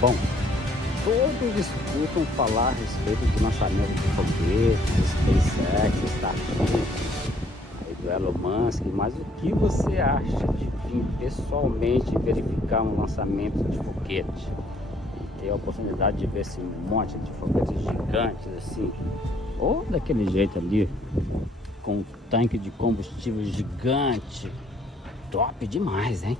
Bom, todos escutam falar a respeito de lançamento de foguete, de SpaceX, Starship, aí do Elon Musk, mas o que você acha de vir pessoalmente verificar um lançamento de foguete? Ter a oportunidade de ver esse monte de foguetes gigantes assim, ou daquele jeito ali, com um tanque de combustível gigante, top demais, hein?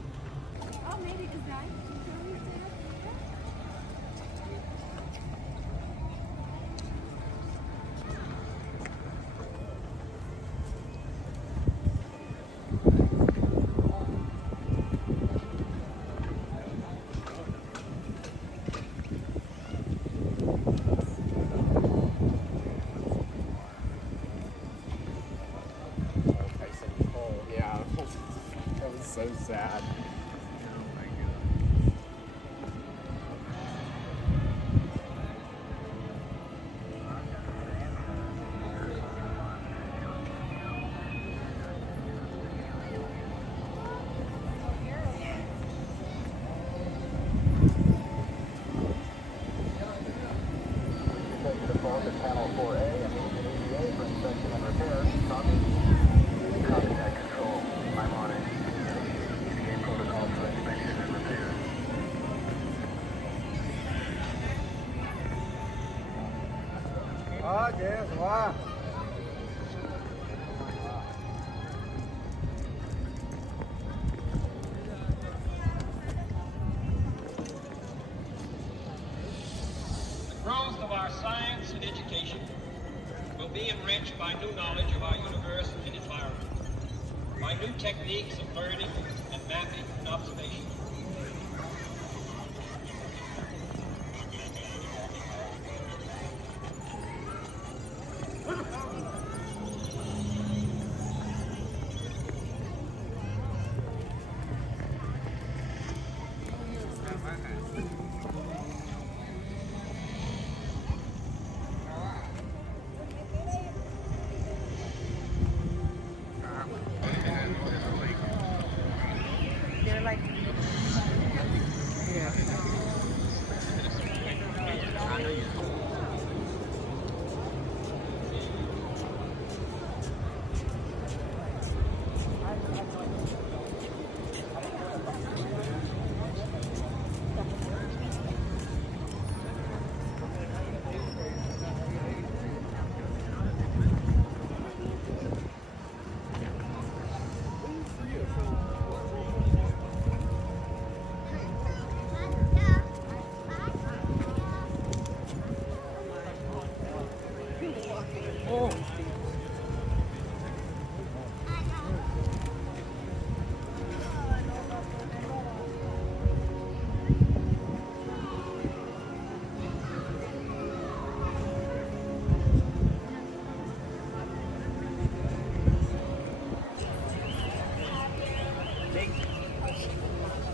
So sad. Falcon panel 4A and AVA for inspection and repair. Copy. Contact control. I'm on it. EVA protocol for inspection and repair. Yes, wow. The growth of our science and education will be enriched by new knowledge of our universe and environment, by new techniques of learning and mapping and observation. They're like, yeah.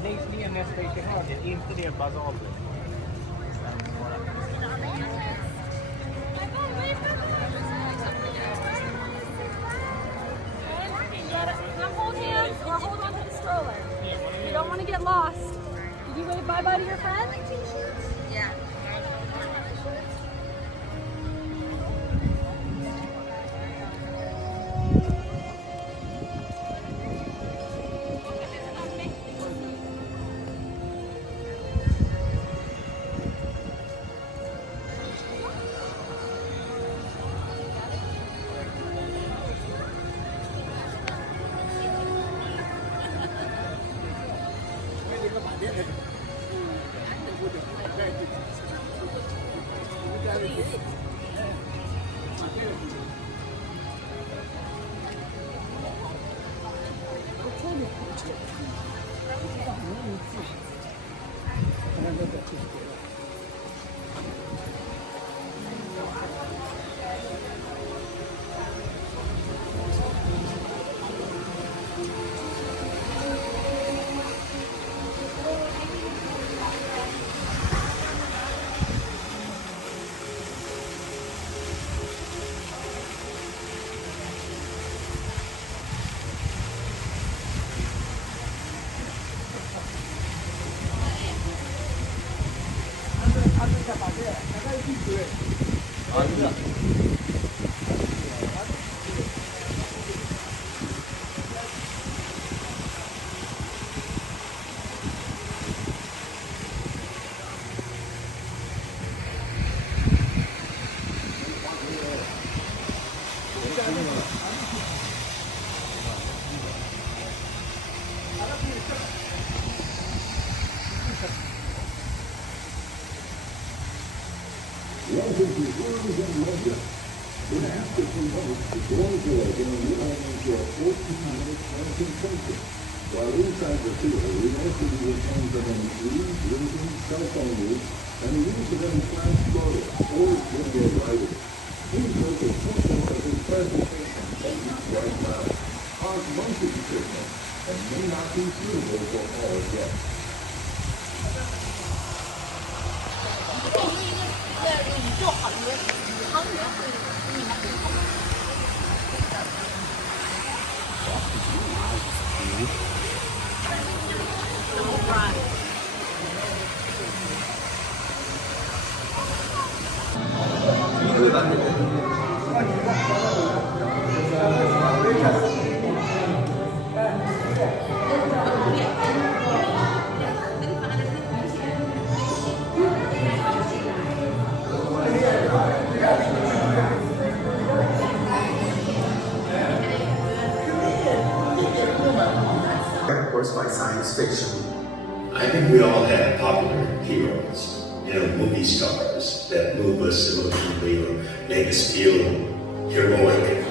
Längst ner nästa gick till höger, inte det basalt. Come hold hands or hold on to the stroller. You don't want to get lost. Did you wave bye-bye to your friend? Yeah. While inside the theater, we also do returns of any food, drinking, cell phone use, and the use of any flash photos or video writing. Please note that something of this presentation is not right now, cause motion sickness, and may not be suitable for all guests. Of course, by science fiction. I think we all have popular heroes, movie stars that move us emotionally or make us feel heroic.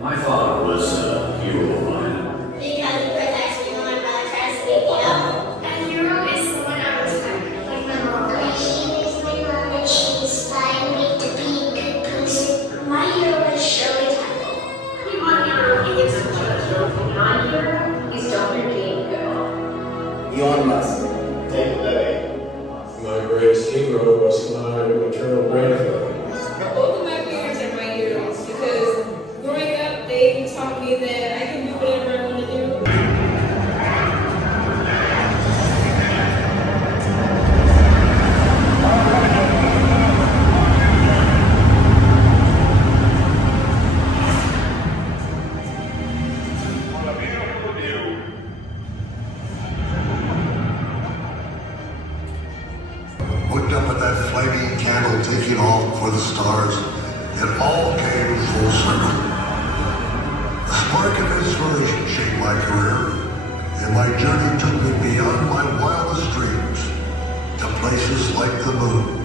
My father was a hero of mine. Because he protects me when my brother tries to beat me up. A hero is someone I respect, like my mom. She is my mom and she inspired me to be a good person. My hero is Shirley Temple. My hero is Jojo. My hero is Dr. Jane Goodall. Elon Musk. Take the day. My greatest hero was my maternal grandfather. Both of my parents are my heroes because growing up, they taught me that I can do whatever I want to do. Looked up at that flaming candle taking off for the stars, it all came full circle. The spark of inspiration shaped my career, and my journey took me beyond my wildest dreams to places like the moon.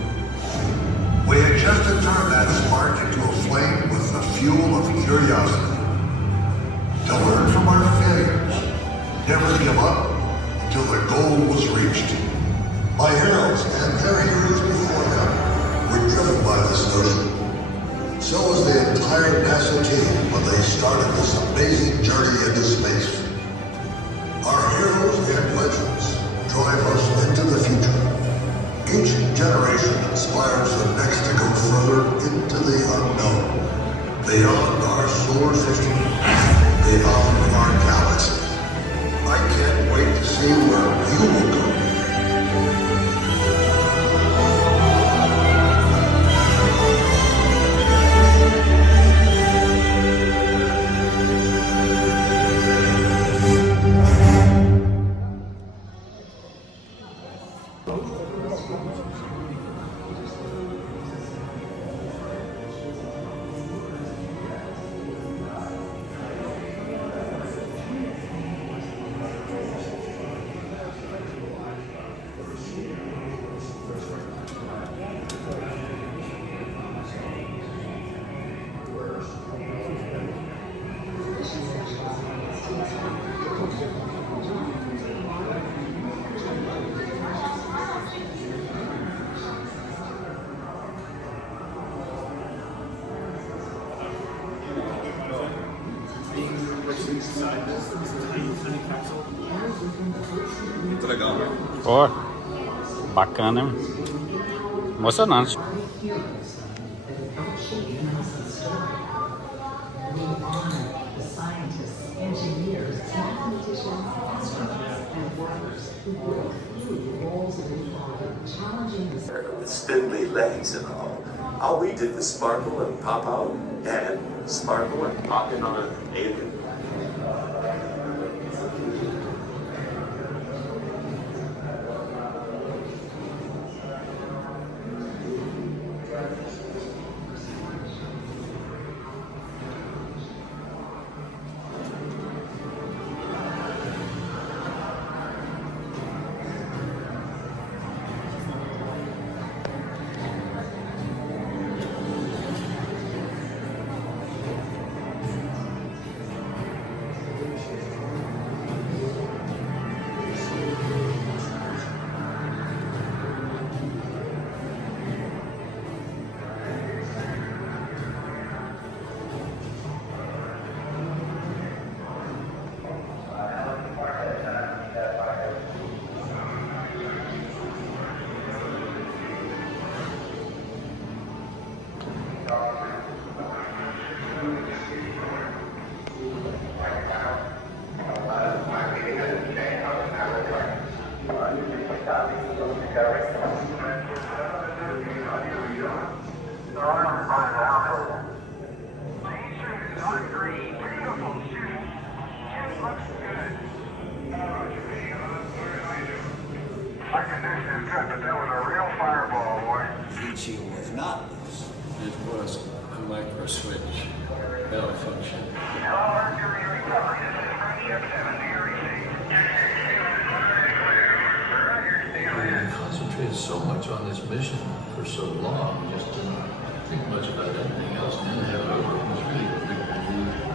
We had just to turn that spark into a flame with the fuel of curiosity. To learn from our failures, never give up until the goal was reached. My heroes and their heroes before them were driven by this notion. So was the entire NASA team when they started this amazing journey into space. Our heroes and legends drive us into the future. Each generation inspires the next to go further into the unknown, beyond our solar system, beyond our galaxy. I can't wait to see where you will go. Muito legal, né? Pô, bacana, hein? Emocionante. Scientists, engineers, mathematicians, astronauters, With spindly legs and all we did was sparkle and pop out and sparkle and pop in on an alien. Teaching was not this. It was a micro switch malfunction. We concentrated so much on this mission for so long, we just didn't think much about anything else. And then have it was really a big relief.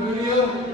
video?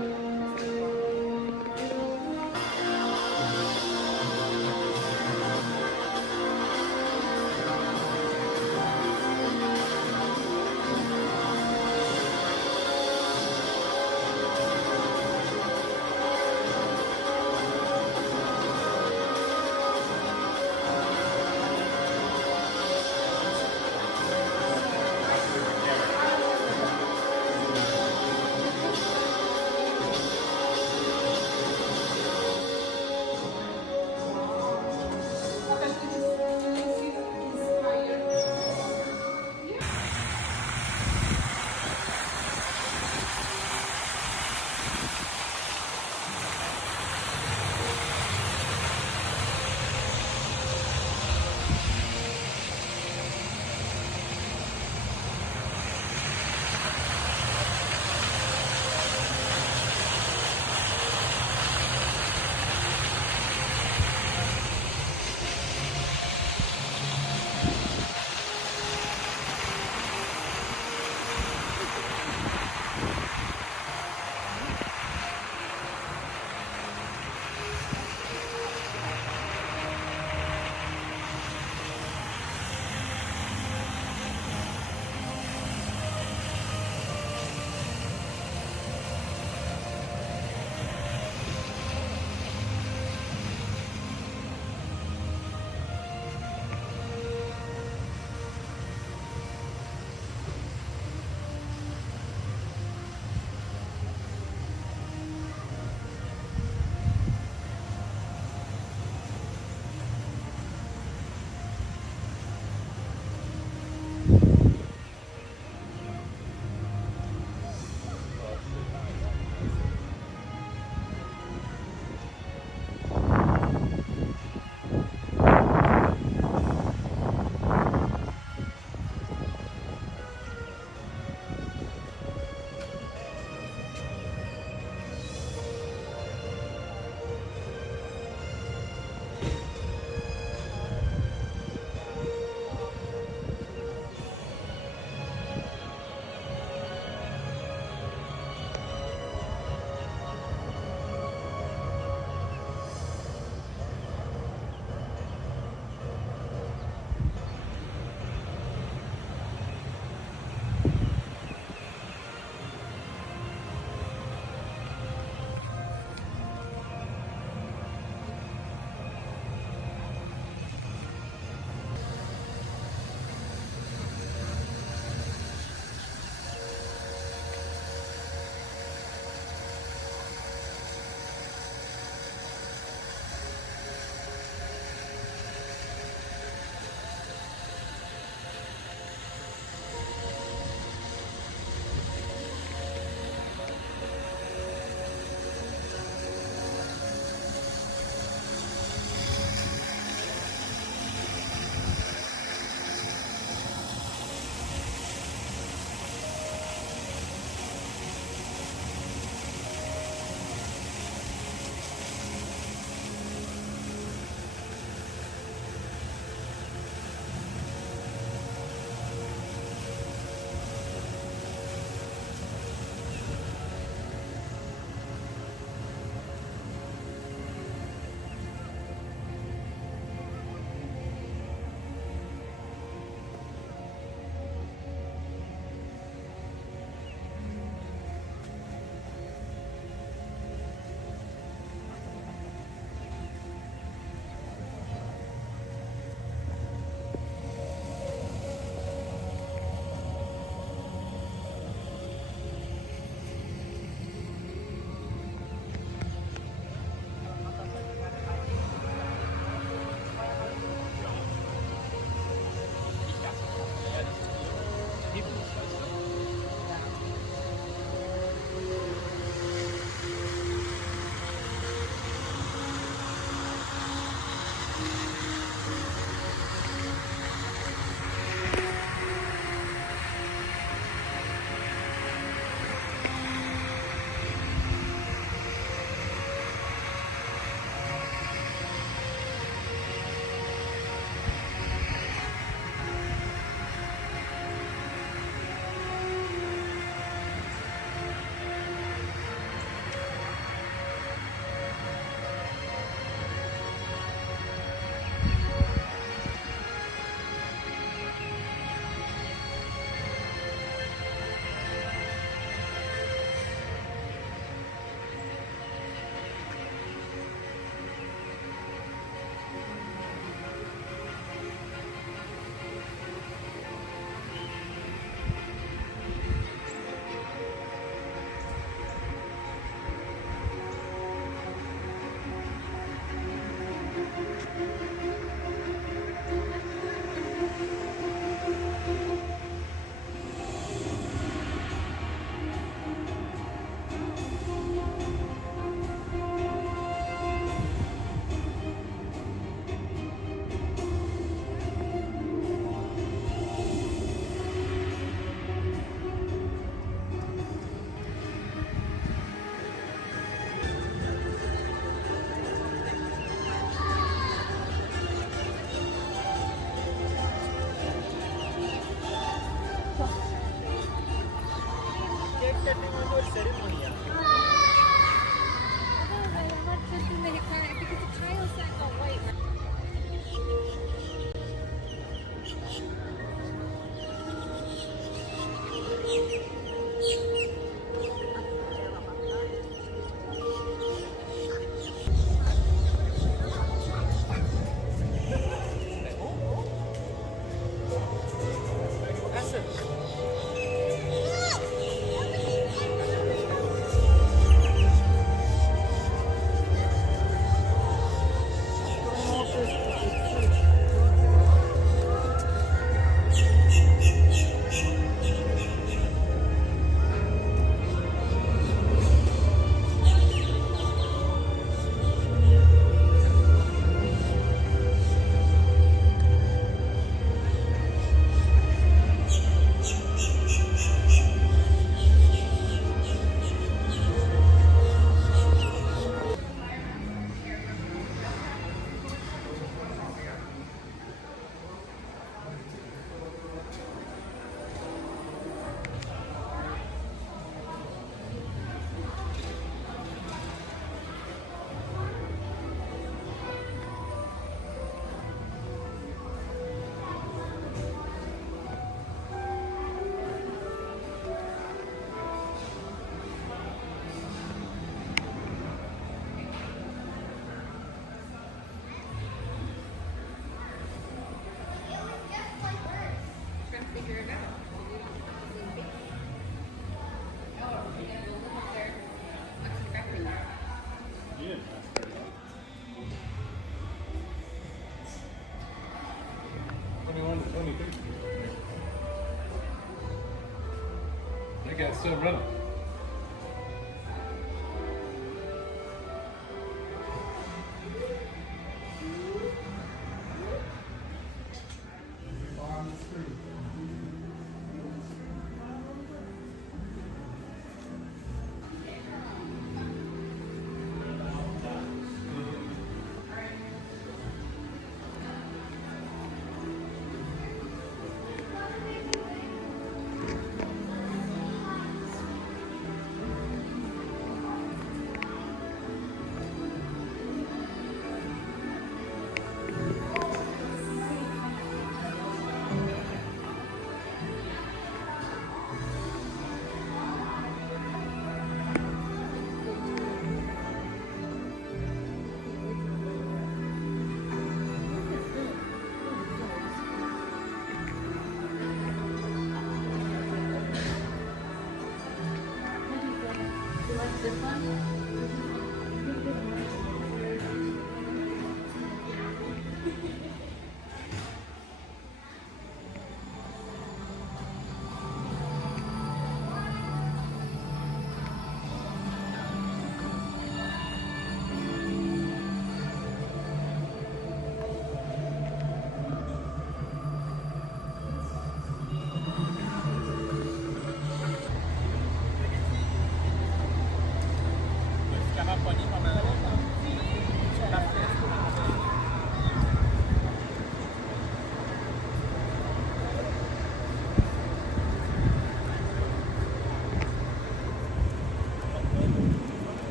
That guy's still running.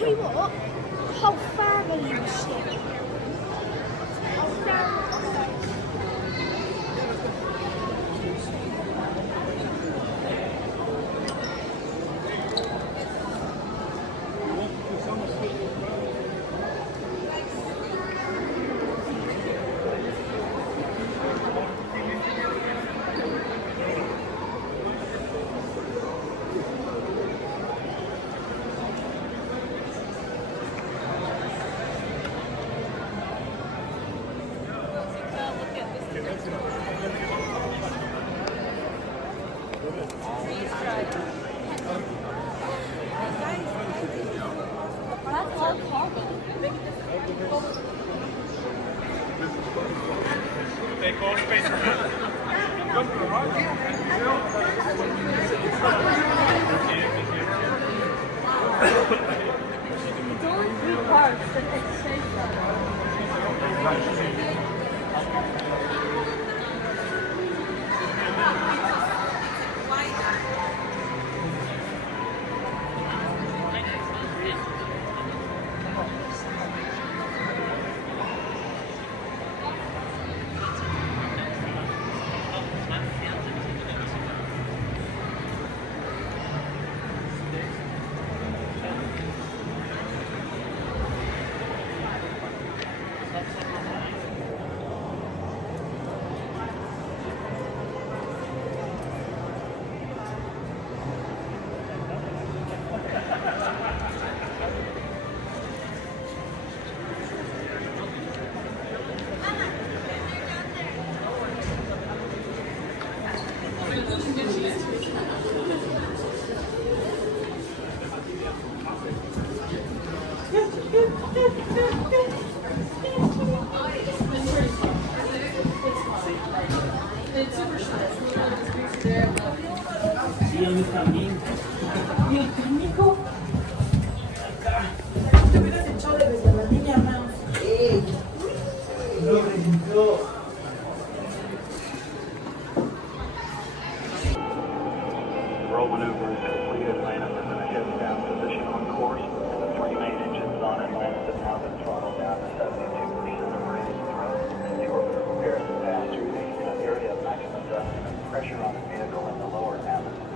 tell you what, how far are you ship? How far? Take all space. It's only 3 parts that it says that. Roll maneuver is completed. Landing is in a heads down position on course. The 3 main engines on and landed the cabin throttle down to 72% of rated thrust. The orbiter prepares to pass through the area of maximum thrust and pressure on the vehicle in the lower atmosphere.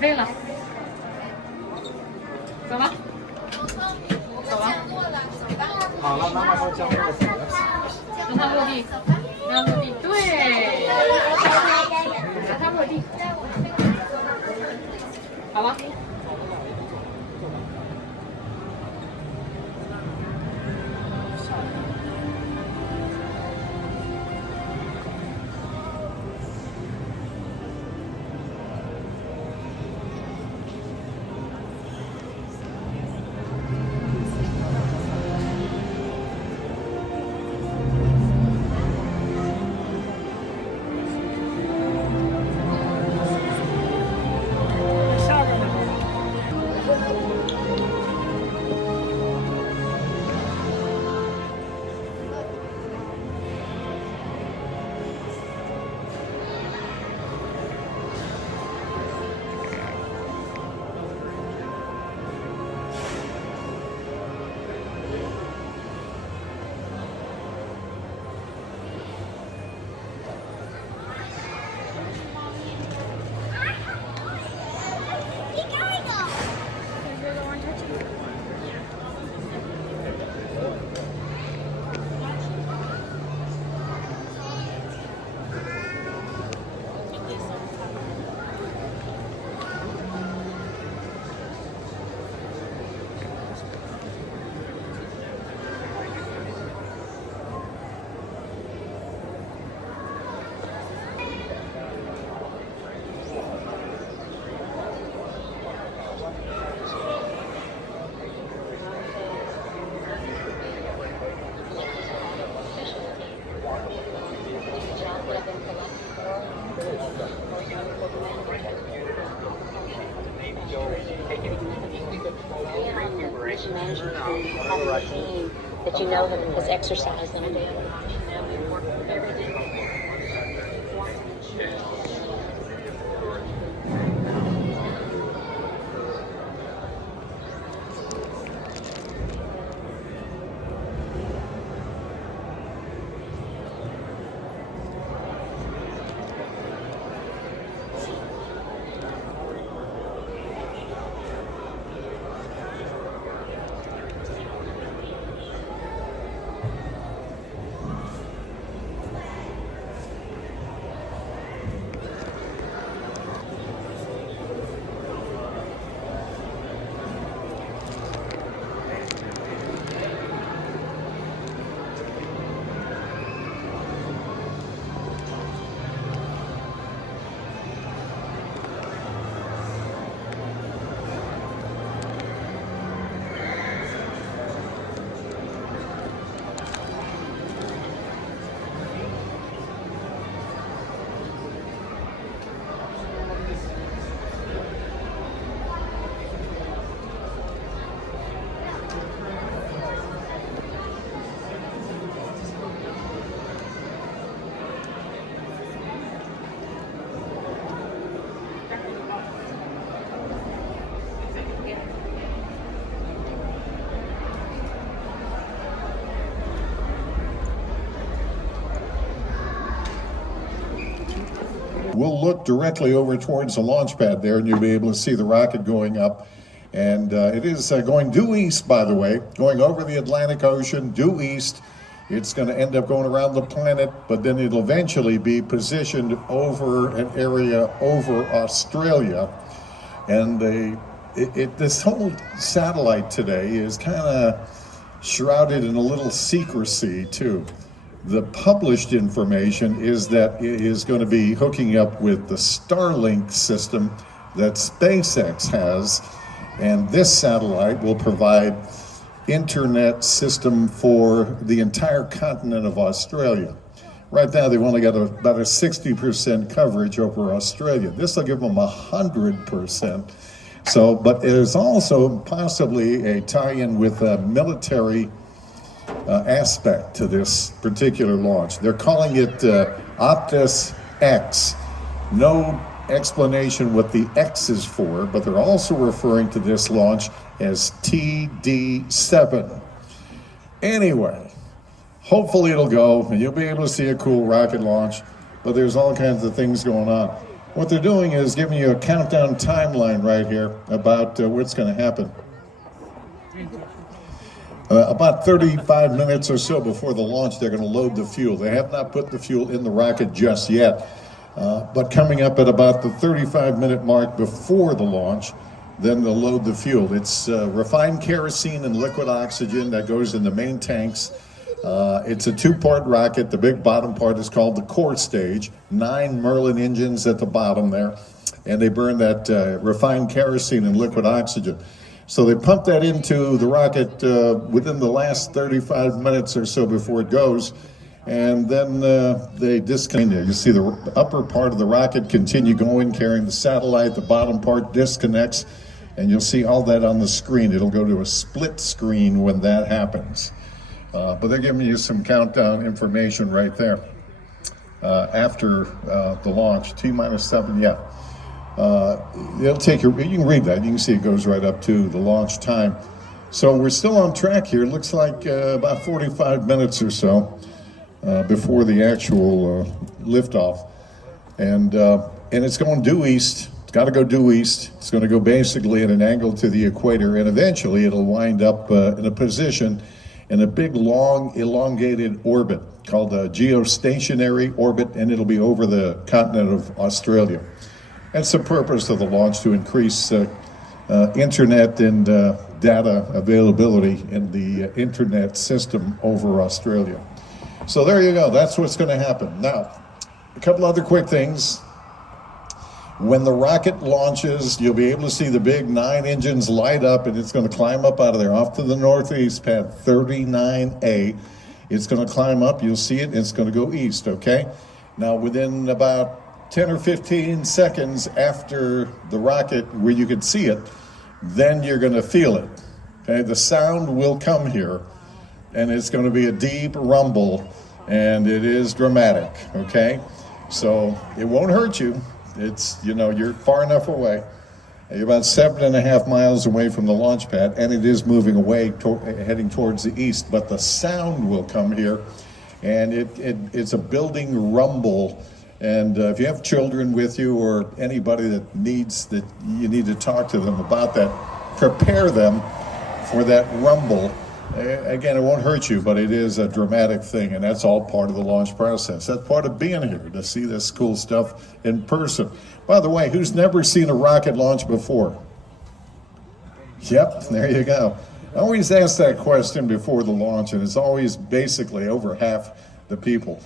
Đây là sao bác? Sao bác?让它落地，让它落地，对，让它落地，好了。That you know him has exercised on a daily. We'll look directly over towards the launch pad there, and you'll be able to see the rocket going up. And it is going due east, by the way, going over the Atlantic Ocean, due east. It's going to end up going around the planet, but then it'll eventually be positioned over an area over Australia. And this whole satellite today is kind of shrouded in a little secrecy, too. The published information is that it is going to be hooking up with the Starlink system that SpaceX has, and this satellite will provide internet system for the entire continent of Australia. Right now they've only got about a 60% coverage over Australia. This will give them 100%. So, but there's also possibly a tie-in with a military aspect to this particular launch. They're calling it Optus X. No explanation what the X is for, but they're also referring to this launch as TD7. Anyway, hopefully it'll go and you'll be able to see a cool rocket launch, but there's all kinds of things going on. What they're doing is giving you a countdown timeline right here about what's going to happen. About 35 minutes or so before the launch, they're going to load the fuel. They have not put the fuel in the rocket just yet, but coming up at about the 35-minute mark before the launch, then they'll load the fuel. It's refined kerosene and liquid oxygen that goes in the main tanks. It's a two-part rocket. The big bottom part is called the core stage, 9 Merlin engines at the bottom there, and they burn that refined kerosene and liquid oxygen. So they pump that into the rocket within the last 35 minutes or so before it goes, and then they disconnect it. You see the upper part of the rocket continue going, carrying the satellite. The bottom part disconnects, and you'll see all that on the screen. It'll go to a split screen when that happens. But they're giving you some countdown information right there after the launch. T-7, yeah. It'll take you can read that. You can see it goes right up to the launch time. So we're still on track here. It looks like about 45 minutes or so before the actual liftoff. And it's going due east. It's got to go due east. It's going to go basically at an angle to the equator, and eventually it'll wind up in a position in a big, long, elongated orbit called a geostationary orbit, and it'll be over the continent of Australia. That's the purpose of the launch, to increase internet and data availability in the internet system over Australia. So there you go. That's what's going to happen. Now, a couple other quick things. When the rocket launches, you'll be able to see the big 9 engines light up, and it's going to climb up out of there off to the northeast, pad 39A. It's going to climb up. You'll see it. And it's going to go east, okay? Now, within about 10 or 15 seconds after the rocket where you can see it, then you're going to feel it. Okay, the sound will come here, and it's going to be a deep rumble, and it is dramatic. Okay, so it won't hurt you. It's, you know, you're far enough away. You're about 7.5 miles away from the launch pad, and it is moving away, heading towards the east, but the sound will come here, and it's a building rumble. And if you have children with you or anybody that you need to talk to them about that, prepare them for that rumble. Again, it won't hurt you, but it is a dramatic thing, and that's all part of the launch process. That's part of being here, to see this cool stuff in person. By the way, who's never seen a rocket launch before? Yep, there you go. I always ask that question before the launch, and it's always basically over half the people.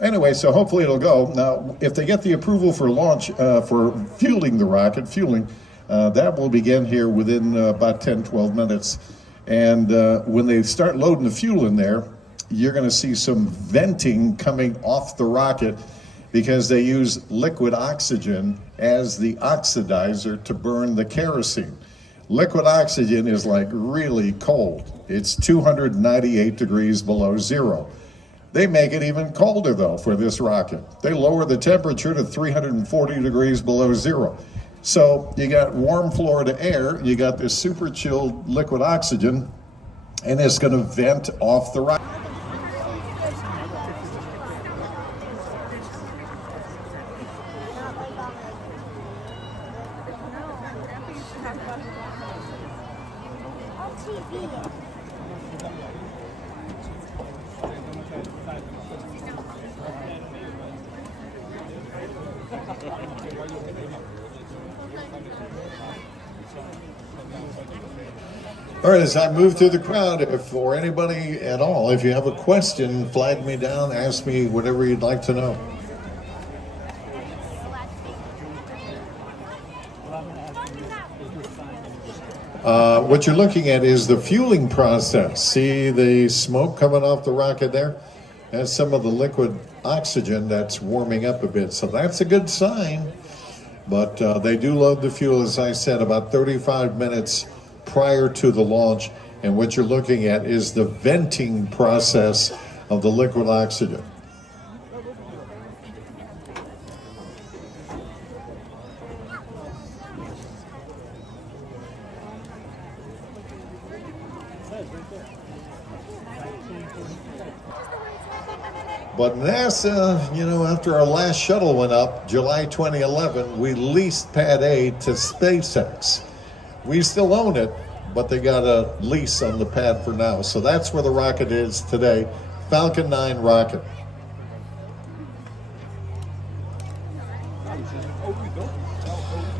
Anyway, so hopefully it'll go. Now, if they get the approval for launch, for fueling the rocket, that will begin here within about 10, 12 minutes. And when they start loading the fuel in there, you're going to see some venting coming off the rocket, because they use liquid oxygen as the oxidizer to burn the kerosene. Liquid oxygen is like really cold. It's 298 degrees below zero. They make it even colder though for this rocket. They lower the temperature to 340 degrees below zero. So you got warm Florida air, you got this super chilled liquid oxygen, and it's going to vent off the rocket. All right, as I move through the crowd, or anybody at all, if you have a question, flag me down, ask me whatever you'd like to know. What you're looking at is the fueling process. See the smoke coming off the rocket there? That's some of the liquid oxygen that's warming up a bit. So that's a good sign. But they do load the fuel, as I said, about 35 minutes prior to the launch. And what you're looking at is the venting process of the liquid oxygen. But NASA, you know, after our last shuttle went up, July 2011, we leased Pad A to SpaceX. We still own it, but they got a lease on the pad for now. So that's where the rocket is today, Falcon 9 rocket.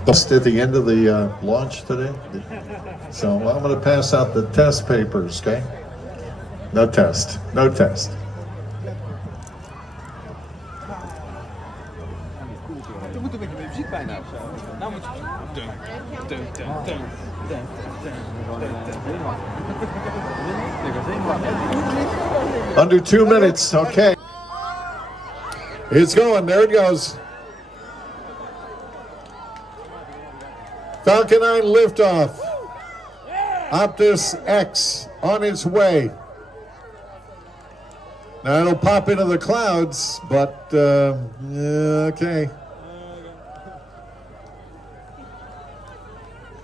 Just at the end of the launch today. So I'm going to pass out the test papers, okay? No test, no test. Under 2 minutes, okay. It's going, there it goes. Falcon 9 liftoff. Optus X on its way. Now it'll pop into the clouds, but okay.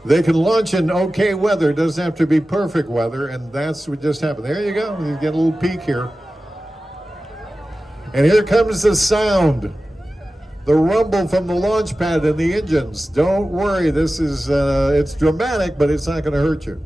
They can launch in okay weather. It doesn't have to be perfect weather, and that's what just happened. There you go. You get a little peek here. And here comes the sound. The rumble from the launch pad and the engines. Don't worry, this is, it's dramatic, but it's not going to hurt you.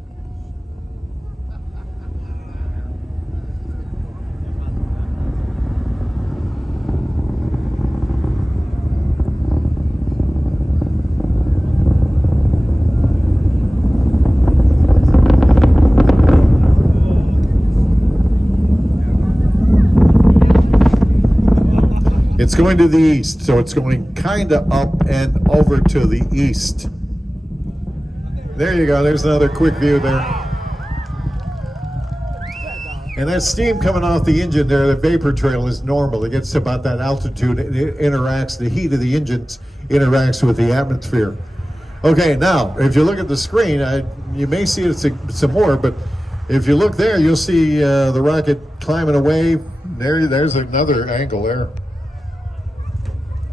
It's going to the east, so it's going kind of up and over to the east. There you go, there's another quick view there. And that steam coming off the engine there, the vapor trail is normal. It gets to about that altitude, it interacts, the heat of the engines interacts with the atmosphere. Okay, now, if you look at the screen, you may see it some more, but if you look there, you'll see the rocket climbing away. There's another angle there.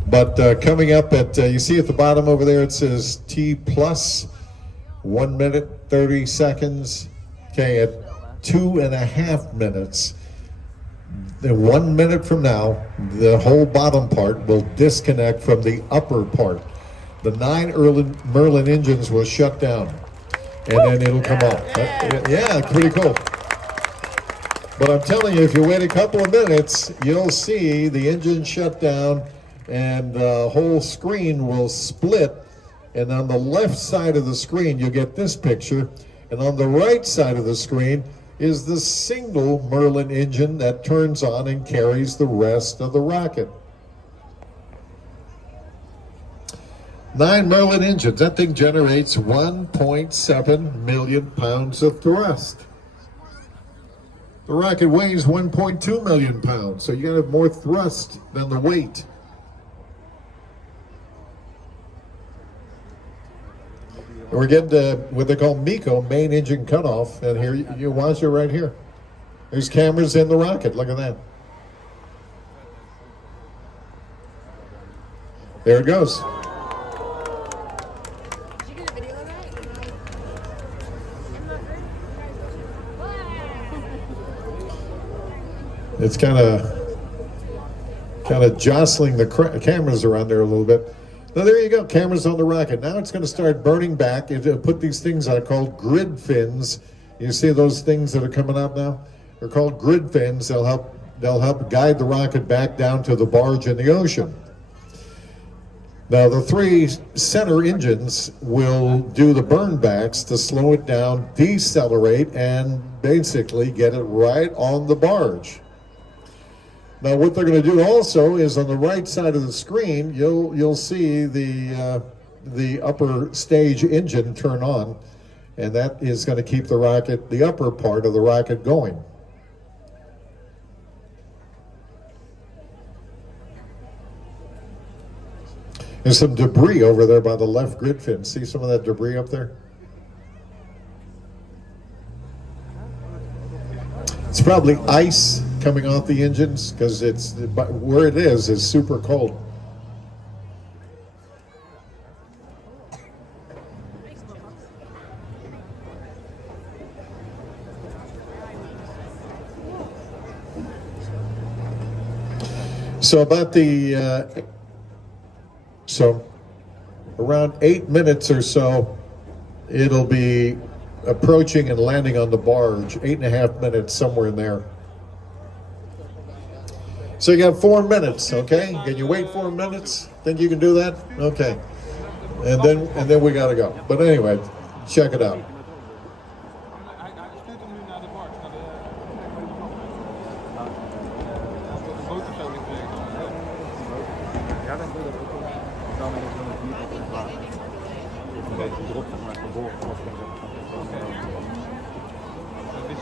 But coming up at, you see at the bottom over there, it says T plus, 1 minute, 30 seconds. Okay, at 2.5 minutes, then 1 minute from now, the whole bottom part will disconnect from the upper part. The 9 Merlin engines will shut down, and then it'll come off. Yeah, pretty cool. But I'm telling you, if you wait a couple of minutes, you'll see the engine shut down, and the whole screen will split. And on the left side of the screen, you'll get this picture. And on the right side of the screen is the single Merlin engine that turns on and carries the rest of the rocket. 9 Merlin engines. That thing generates 1.7 million pounds of thrust. The rocket weighs 1.2 million pounds, so you gotta have more thrust than the weight. We're getting to what they call MECO, main engine cutoff, and here you watch it right here. There's cameras in the rocket. Look at that. There it goes. It's kind of jostling the cameras around there a little bit. Now there you go, cameras on the rocket. Now it's going to start burning back. It'll put these things on called grid fins. You see those things that are coming out now? They're called grid fins. They'll help guide the rocket back down to the barge in the ocean. Now the 3 center engines will do the burn backs to slow it down, decelerate, and basically get it right on the barge. Now what they're going to do also is on the right side of the screen, you'll see the upper stage engine turn on, and that is going to keep the rocket, the upper part of the rocket, going. There's some debris over there by the left grid fin. See some of that debris up there? It's probably ice coming off the engines because it's where it is super cold. So about so around 8 minutes or so, it'll be approaching and landing on the barge. 8.5 minutes, somewhere in there. So you got 4 minutes, okay? Can you wait 4 minutes? Think you can do that? Okay. And then we gotta go. But anyway, check it out. Dat is